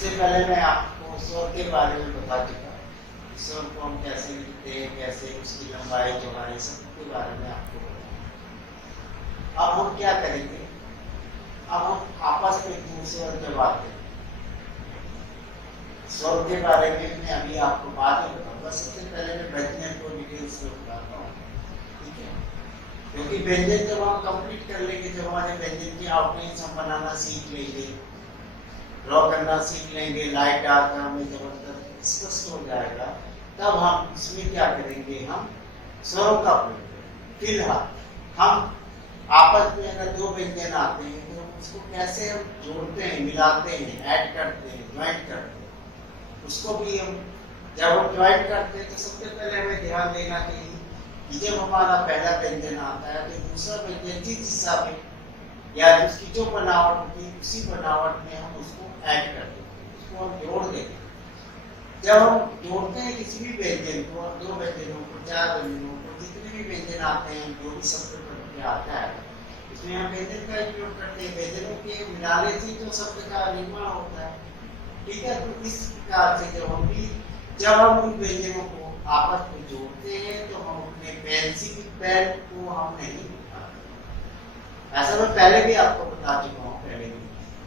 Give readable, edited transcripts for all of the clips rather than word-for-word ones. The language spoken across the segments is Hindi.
इससे पहले मैं आपको स्वर के बारे में बता चुका हूँ। स्वर को हम कैसे लिखते हैं, कैसे उसकी लंबाई चौड़ाई सब के बारे में आपको बताया। अब हम क्या करेंगे, अब हम आपस में स्वर के बात करेंगे। स्वर के बारे में मैं अभी आपको बाद में बताऊंगा। सबसे पहले मैं व्यंजन को डिटेल्स में बताता हूँ, ठीक है? क्योंकि व्यंजन जब हम कंप्लीट कर लेंगे, जब हमारे व्यंजन की आउटलाइंस हम बनाना सीख लेंगे, ड्रॉ करना सीख लेंगे, लाइट डार्क हमें जबरदस्त स्पष्ट हो जाएगा, तब हम इसमें क्या करेंगे, हम स्वरों का प्रयोग करेंगे। फिलहाल हम आपस में अगर दो व्यंजन आते हैं तो उसको कैसे हम जोड़ते हैं, मिलाते हैं, ऐड करते हैं, ज्वाइंट करते हैं, उसको भी हम जब हम ज्वाइंट करते हैं तो सबसे पहले हमें ध्यान देना चाहिए कि जब हमारा पहला व्यंजन आता है तो दूसरा व्यंजन जिस हिसाब में या उसकी जो बनावट होती है उसी बनावट में हम उसको ऐड कर देते हैं, उसको हम जोड़ देते हैं। जब हम जोड़ते हैं किसी भी व्यंजन को, दो व्यंजनों को, चार व्यंजनों को, जितने भी व्यंजन आते हैं, जो भी शब्द प्रयोग आता है उसमें हम व्यंजन का उपयोग करते हैं। व्यंजनों के मिलाने से जो शब्द का निर्माण होता है, ठीक है? तो इस प्रकार से जब हम उन व्यंजनों को आपस में जोड़ते हैं तो हम अपने पेंसिल पेन को हम नहीं उठाते। ऐसा मैं पहले भी आपको बता चुका हूँ पहले भी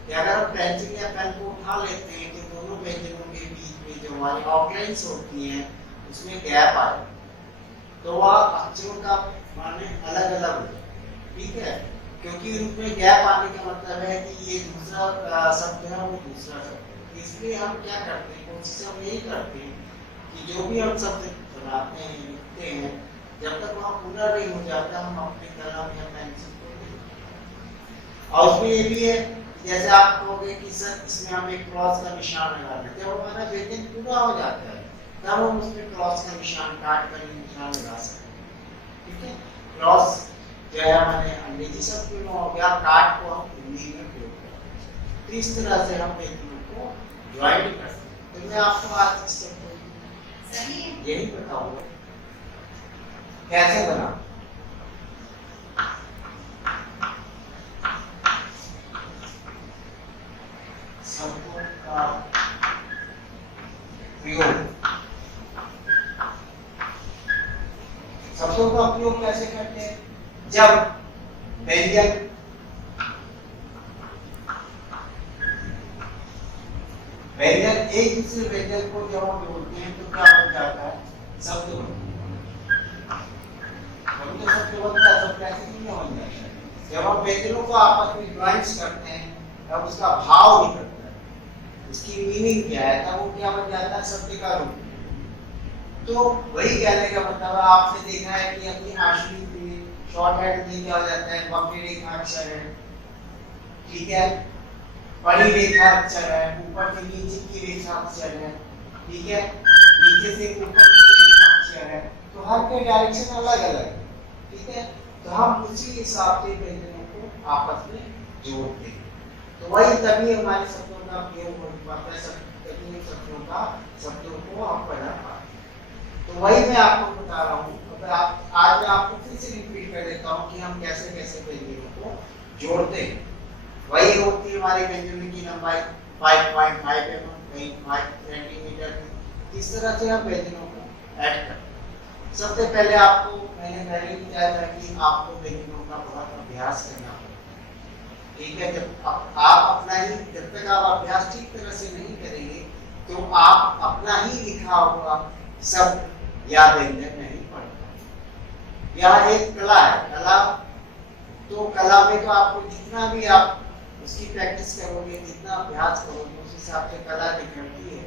कि अगर हम पेंसिल या पेन को उठा लेते हैं तो दोनों व्यंजनों के बीच में जो हमारी आउटलाइंस होती हैं उसमें गैप आ जाए तो वह अक्षरों का माने अलग अलग हो जाए, ठीक है? क्योंकि उनमें गैप आने का मतलब है कि ये दूसरा शब्द है, वो दूसरा शब्द है। इसलिए हम क्या करते हैं, कोशिश हम यही करते हैं कि जो भी हम शब्द बनाते हैं, लिखते हैं, जब तक वहाँ पूरा नहीं हो जाता हम अपने कलम या पेंसिल को लिखते। और उसमें ये भी है, जैसे आप कहोगे कि सर इसमें हम एक क्रॉस का निशान लगा दें, जब हमारा व्यंजन पूरा हो जाता है तब हम उसमें क्रॉस का निशान काट कर निशान लगा सकते हैं, ठीक है? क्रॉस जो है हमारे अंग्रेजी शब्द में हो गया, काट को हम हिंदी में प्रयोग करते हैं। तो इस तरह से हम व्यंजनों को ज्वाइंट करते हैं। तो मैं आपको आज इस यही बताऊंगा कैसे बना। शब्दों का प्रयोग, शब्दों का प्रयोग कैसे करते हैं? जब व्यंजन एक दूसरे व्यंजन को जब हम जोड़ते हैं तो क्या बन जाता है? शब्द बनता है। शब्द बनता है, शब्द कैसे नहीं बन जाता है? जब हम व्यंजनों को आपस में ज्वाइंट्स करते हैं तब उसका भाव निकलता है, उसकी मीनिंग क्या है, तब वो क्या बन जाता है? शब्द का रूप। तो वही कहने का मतलब आपने देखा है कि अपनी आशुलिपि शॉर्ट हैंड में क्या हो जाता है? वक्र रेखा अक्षर है, ठीक है? बड़ी रेखा अक्षर है, ऊपर से नीचे की रेखा अक्षर है, ठीक है? नीचे से ऊपर की रेखा अक्षर है, तो हर के डायरेक्शन अलग अलग है, ठीक है? तो हम उसी हिसाब से व्यंजनों को आपस में जोड़ते हैं। तो वही तभी हमारे शब्दों का प्रयोग हो पाता है, शब्दों को हम पढ़ा पाते हैं। तो वही मैं आपको बता रहा हूँ। आज मैं आपको फिर से रिपीट कर देता हूँ कि हम कैसे कैसे व्यंजनों को जोड़ते हैं। वही होती है हमारे व्यंजन की लंबाई 5.5 mm, 5 सेंटीमीटर। इस तरह से हम व्यंजनों को ऐड करते हैं। सबसे पहले आपको मैंने पहले भी बताया था कि आपको व्यंजनों का बहुत अभ्यास करना होगा, ठीक है? जब आप अपना ही, जब तक आप अभ्यास ठीक तरह से नहीं करेंगे तो आप अपना ही लिखा हुआ शब्द या व्यंजन नहीं पढ़ पाएंगे। यह एक कला है। कला तो कला में तो आपको जितना भी आप उसकी प्रैक्टिस करोगे, जितना अभ्यास करोगे, उस हिसाब से कला निकलती है।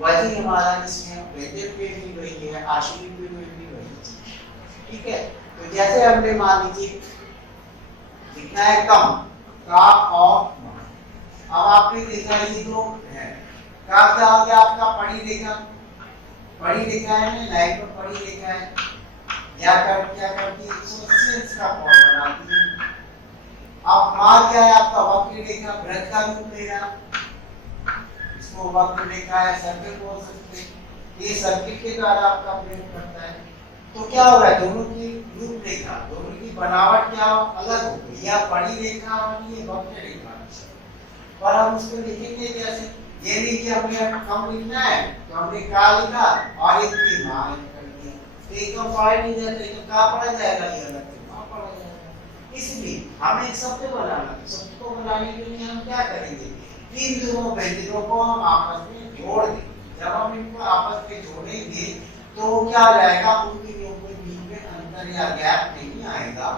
वही हमारा इसमें व्यंजन पे भी वही है, आशुलिपि में भी वही है, ठीक है? तो जैसे हमने मान लीजिए लिखना है कम, का और अब आपने देखा ये दो है, का हो गया आपका पढ़ी लिखा, पढ़ी लिखा है ना, लाइन पर पढ़ी लिखा है, क्या करती है? 180 का फॉर्म बनाती है। अब मार क्या है आपका? वक्र रेखा, वृत्त का रूप लेगा, इसको वक्र रेखा है, सर्कल बोल सकते हैं। ये सर्किल के द्वारा आपका प्रयोग करता है। तो क्या हो रहा है? दोनों की रूपरेखा, दोनों की बनावट क्या अलग होगी, या बड़ी रेखा और ये वक्र रेखा, और हम उसको लिखेंगे कैसे? ये नहीं कि हमने कम लिखना है तो हमने का लिखा और इतनी माँ कर दिया, तो एक का पढ़ा नहीं जाता, तो का पढ़ा जाएगा, ये अलग से माँ पढ़ा जाएगा। इसलिए हमें एक शब्द बनाना है, शब्द को बनाने के लिए हम क्या करेंगे, इन दोनों व्यंजनों को हम आपस में जोड़ देंगे। जब हम इनको आपस में जोड़ेंगे तो क्या हो जाएगा, उनके बीच में अंतर या गैप नहीं आएगा,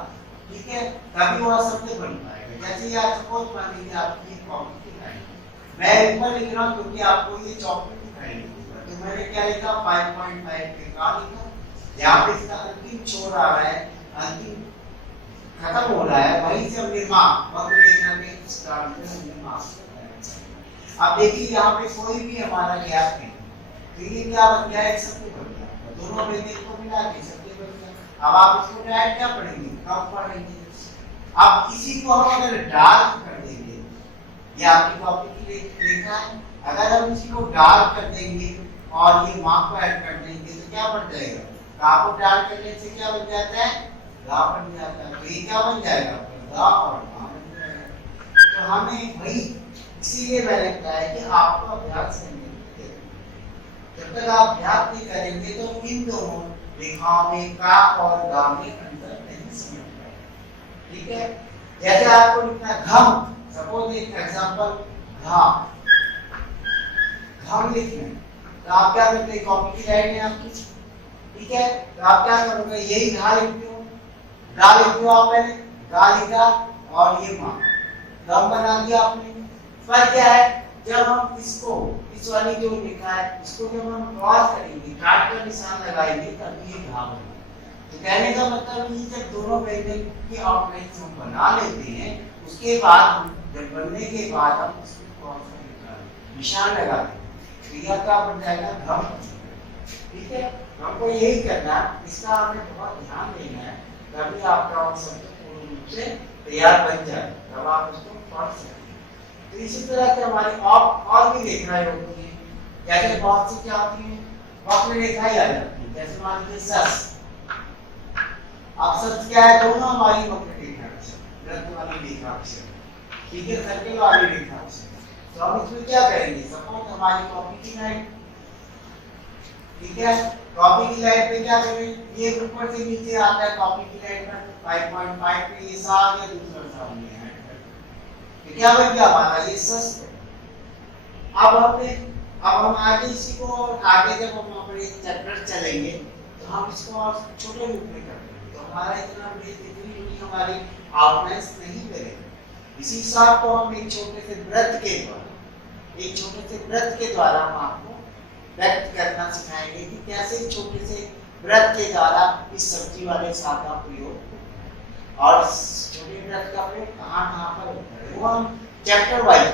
ठीक है, तभी वह शब्द बन पाएगा। जैसे आप सपोज मान लीजिए आपकी कॉपी मैं ऊपर लिख रहा हूँ क्योंकि आपको ये चॉकलेट दिखाई देगा, तो मैंने क्या लिखा 5.5 के का लिखा, यहाँ पे इसका अंतिम छोर आ रहा है, अंतिम खत्म हो रहा है, वहीं से हमने वक्र रेखा के स्टार्ट में हमने अब देखिए यहाँ पे कोई भी हमारा गैप नहीं, तो ये क्या बन गया, एक शब्द बन गया, दोनों व्यंजन को मिला के शब्द बन गया। अब आप इसको डायरेक्ट क्या पढ़ेंगे, कब पढ़ेंगे। अब इसी को हम अगर डार्क कर देंगे, ये आपकी कॉपी की रेखा है, अगर हम इसी को डार्क कर देंगे और ये मार्क को ऐड कर देंगे तो क्या बन जाएगा, का को डार्क करने से क्या बन जाता है, गा बन जाता है, तो ये क्या बन जाएगा, गा और गा बन जाएगा। तो हमें वही इसीलिए मैंने कहा है कि आपको अभ्यास करने की जरूरत है। जब तक आप अभ्यास नहीं करेंगे तो इन दोनों रेखाओं में का और गा में अंतर नहीं समझ पाएंगे, ठीक है। जैसे आपको लिखना घम, सपोज एक एग्जांपल घाम, घाम लिखना है, तो आप क्या करते हैं, कॉपी की लाइन है आपकी, ठीक है, तो आप क्या करोगे, यही घा लिखते हो, गा लिखते हो आप, पहले गा लिखा और ये माँ घम बना दिया आपने। पर क्या है, जब हम इसको इस वाली जो लिखा है इसको जब हम क्रॉस करेंगे, काट का निशान लगाएंगे, तब ये घा बनेगा। तो कहने का मतलब ये जब दोनों व्यंजन की आउटलाइन हम बना लेते हैं, उसके बाद जब बनने के बाद हम इसको क्रॉस का निशान लगा देंगे, तो यह क्या बन जाएगा, घम, ठीक है। हमको यही करना है, इसका हमें बहुत ध्यान देना है, तभी आपका शब्द पूर्ण रूप से तैयार बन जाए, तब आप उसको पढ़ सकते हैं। तो इसी तरह से हमारी और भी रेखाएं होती हैं, जैसे बहुत सी क्या होती है, वक्र रेखाएं आ जाती है, जैसे मान लीजिए सस, अब सस क्या है, दोनों हमारी वक्र रेखा वृत्त वाली रेखा, ठीक है, सर्कल वाली रेखा। तो हम इसमें क्या करेंगे, सपोज हमारी कॉपी की लाइन, ठीक है, कॉपी की लाइन पे क्या करेंगे, ये ऊपर से नीचे आता है, कॉपी की लाइन पर 5.5 पे ये सा आ गया, दूसरा सा हमने ऐड कर दिया, तो क्या बन गया हमारा ये सस। अब हम आगे इसी को आगे जब हम अपने चैप्टर चलेंगे तो हम इसको और छोटे रूप में कर देंगे, तो हमारा इतना इतनी हमारी आउटलाइंस नहीं करेगा। इसी हिसाब को हम एक छोटे से व्रत के द्वारा हम आपको व्यक्त करना सिखाएंगे कि कैसे छोटे से व्रत के द्वारा इस सब्जी वाले साग का प्रयोग और छोटे व्रत का प्रयोग कहाँ पर होता है, वो हम चैप्टर वाइज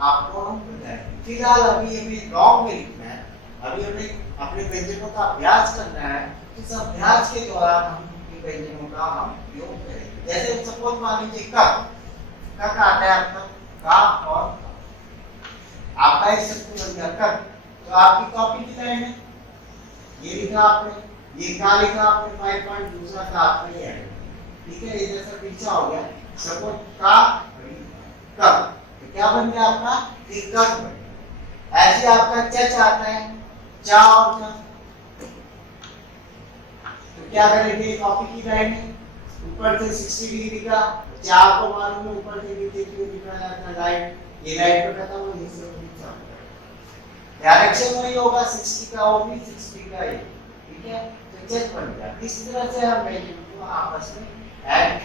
आपको हम बताएंगे। फिलहाल अभी हमें लॉन्ग में लिखना है, अभी हमें अपने व्यंजनों का अभ्यास करना है, इस अभ्यास के दौरान हम व्यंजनों का हम प्रयोग करेंगे। जैसे सपोज मान लीजिए कक आता है आपका, का और आपका एक शब्द बन गया कक, तो आपकी कॉपी की लाइन है, ये लिखा आपने, ये का लिखा आपने 5 पॉइंट, दूसरा का आपने ये है, ठीक है, ये जैसा पीछा हो गया, सपोज का कक, तो क्या बन गया आपका, एक कक बन गया। ऐसे आपका चच आता है, चा और चा, तो क्या करेंगे, कॉपी की लाइन है, ऊपर से 60 डिग्री का, चार को मालूम है ऊपर से नीचे क्यों दिखा जाता है लाइट, ये लाइट पर खत्म हो, ये सब डायरेक्शन वही होगा 60 का, वो भी 60 का ही, ठीक है, तो चेक बन गया। इस तरह से हम वैल्यू को आपस में ऐड,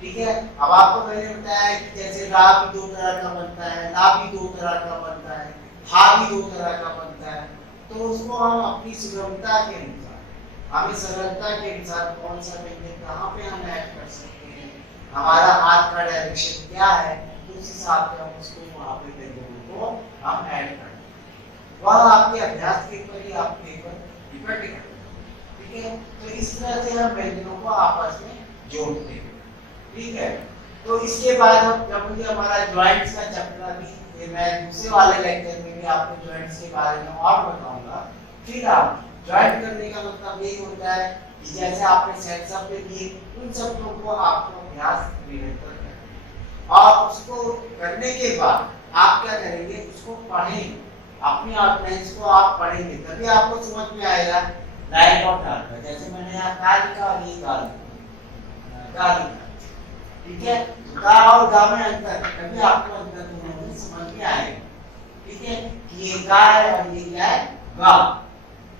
ठीक है। अब आपको मैंने बताया कि जैसे रा भी दो तरह का बनता है, ला भी दो तरह का बनता है, हा भी दो तरह का बनता है, तो उसको हम अपनी सुगमता के अनुसार, हमें सरलता के अनुसार कौन सा व्यंजन कहाँ पे हम ऐड कर सकते हैं, हमारा हाथ का डायरेक्शन क्या है, उस हिसाब से हम उसको वहाँ पे व्यंजनों को हम ऐड करते हैं। वह आपके अभ्यास के ऊपर ही आपके ऊपर डिपेंड करता है, ठीक है। तो इस तरह से हम व्यंजनों को आपस में जोड़ते हैं, ठीक है। तो इसके बाद हम जब मुझे हमारा जॉइंट्स का चैप्टर अभी मैं दूसरे वाले लेक्चर में भी आपको जॉइंट्स के बारे में और बताऊंगा। फिर आप जॉइंट करने का मतलब ये होता है कि जैसे आपने सेट शब्द लिए, उन शब्दों को आपको अभ्यास निरंतर करना है और उसको करने के बाद आप क्या करेंगे, उसको पढ़ेंगे, अपनी आउटलाइंस को आप पढ़ेंगे, तभी आपको समझ में आएगा राइट और डाल। जैसे मैंने यहाँ का लिखा और ये गा लिखा, ठीक है, गा और गा में अंतर, तभी आपको अंतर दोनों समझ में आएगा, ठीक है, कि ये गा है और ये क्या है, गा,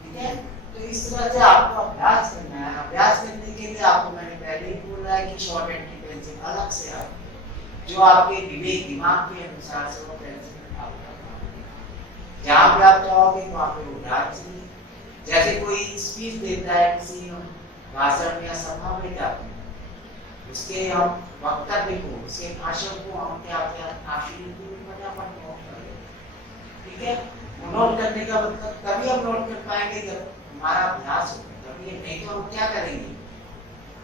ठीक है। तो इस तरह से आपको अभ्यास करना है। अभ्यास करने के लिए आपको मैंने पहले ही बोला है कि शॉर्ट एंट्री पेंसिल अलग से आप जो आपके विवेक दिमाग के अनुसार से वो पेंसिल आप जहाँ पे आप चाहोगे वहाँ पे वो डाल चाहिए। जैसे कोई स्पीच देता है किसी भाषण या सभा में जाते हैं, उसके हम वक्तव्य को, उसके भाषण को हम क्या फटाफट नोट कर लेते, ठीक है। नोट करने का मतलब तभी हम नोट कर पाएंगे जब हमारा अभ्यास होगा, तभी। नहीं तो हम क्या करेंगे,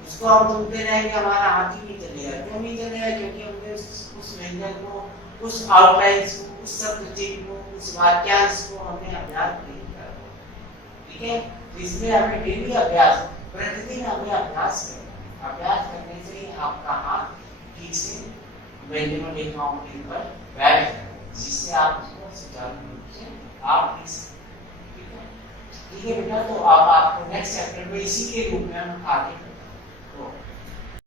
उसको हम सुनते रहेंगे, हमारा हाथ ही नहीं चलेगा। क्यों नहीं चलेगा? क्योंकि हमने उस व्यंजन को, उस आउटलाइंस को, उस शब्द चिन्ह को, उस वाक्यांश को हमने अभ्यास नहीं किया, ठीक है। तो इसलिए हमें डेली अभ्यास, प्रतिदिन हमें अभ्यास करना। अभ्यास करने से ही आपका हाथ ठीक से व्यंजनों रेखाओं के ऊपर बैठ जाएगा, जिससे आप उसको सुचारू रूप से आप लिख सकते हैं, ठीक है बेटा। तो अब आपको नेक्स्ट चैप्टर में इसी के रूप में हम आगे